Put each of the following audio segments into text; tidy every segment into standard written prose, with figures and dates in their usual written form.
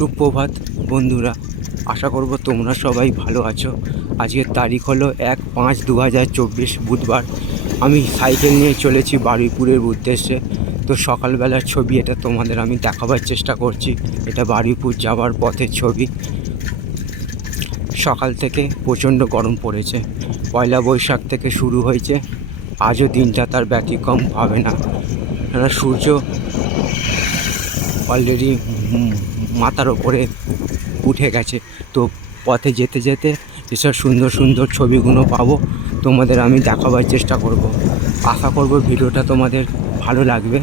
সুপ্রভাত বন্ধুরা, আশা করব তোমরা সবাই ভালো আছো। আজকের তারিখ হলো 1/5/2024 বুধবার। আমি সাইকেল নিয়ে চলেছি বারুইপুরের উদ্দেশ্যে। তো সকালবেলার ছবি এটা তোমাদের আমি দেখাবার চেষ্টা করছি। এটা বারুইপুর যাওয়ার পথের ছবি। সকাল থেকে প্রচণ্ড গরম পড়েছে। পয়লা বৈশাখ থেকে শুরু হয়েছে, আজও দিনটা তার ব্যতিক্রম হবে না। কেননা সূর্য অলরেডি মাথার ওপরে উঠে গেছে। তো পথে যেতে যেতে যেসব সুন্দর সুন্দর ছবিগুলো পাবো তোমাদের আমি দেখাবার চেষ্টা করব। আশা করব ভিডিওটা তোমাদের ভালো লাগবে।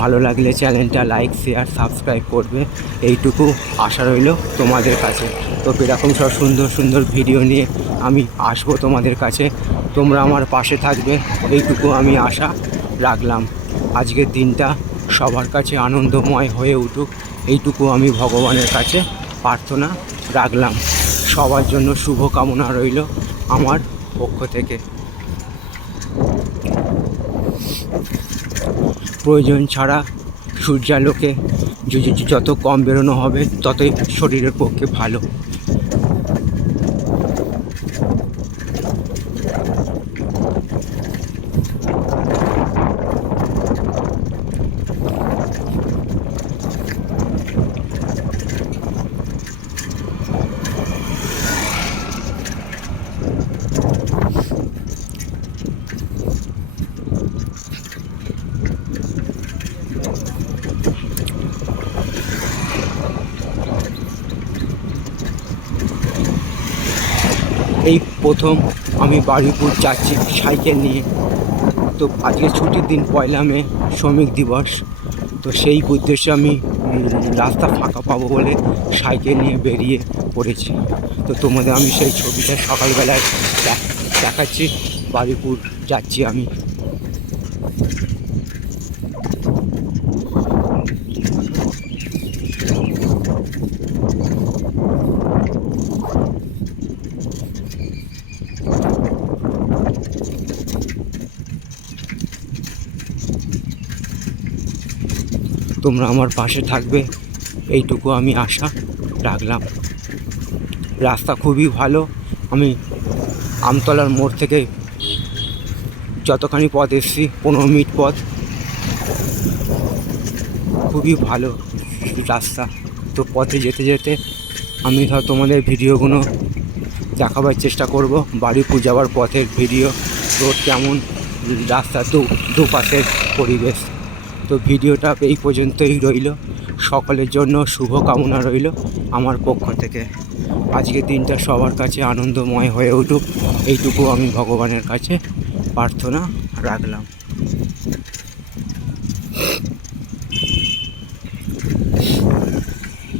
ভালো লাগলে চ্যানেলটা লাইক, শেয়ার, সাবস্ক্রাইব করবে, এইটুকু আশা রইল তোমাদের কাছে। তো এরকম সব সুন্দর সুন্দর ভিডিও নিয়ে আমি আসবো তোমাদের কাছে। তোমরা আমার পাশে থাকবে, এইটুকু আমি আশা রাখলাম। আজকের দিনটা সবার কাছে আনন্দময় হয়ে উঠুক, এইটুকু আমি ভগবানের কাছে প্রার্থনা রাখলাম। সবার জন্য শুভকামনা রইল আমার পক্ষ থেকে। প্রয়োজন ছাড়া সূর্যালোকে যত কম বেরোনো হবে ততই শরীরের পক্ষে ভালো। এই প্রথম আমি বারুইপুর যাচ্ছি সাইকেল নিয়ে। তো আজকে ছুটির দিন, 1 মে, শ্রমিক দিবস। তো সেই উদ্দেশ্যে আমি রাস্তা ফাঁকা পাবো বলে সাইকেল নিয়ে বেরিয়ে পড়েছি। তো তোমাদের আমি সেই ছবিটা সকালবেলায় দেখাচ্ছি। বারুইপুর যাচ্ছি আমি। তোমরা আমার পাশে থাকবে, এইটুকু আমি আশা রাখলাম। রাস্তা খুবই ভালো। আমি আমতলার মোড় থেকে যতখানি পথ এসেছি, 15 মিনিট পথ, খুবই ভালো রাস্তা। তো পথে যেতে যেতে আমি তোমাদের ভিডিওগুলো দেখাবার চেষ্টা করব। বারুইপুর যাওয়ার পথের ভিডিও, রোড কেমন, রাস্তার দুপাশের পরিবেশ। তো ভিডিওটা এই পর্যন্তই রইল। সকলের জন্য শুভকামনা রইল আমার পক্ষ থেকে। আজকের দিনটা সবার কাছে আনন্দময় হয়ে উঠুক, এইটুকু আমি ভগবানের কাছে প্রার্থনা রাখলাম।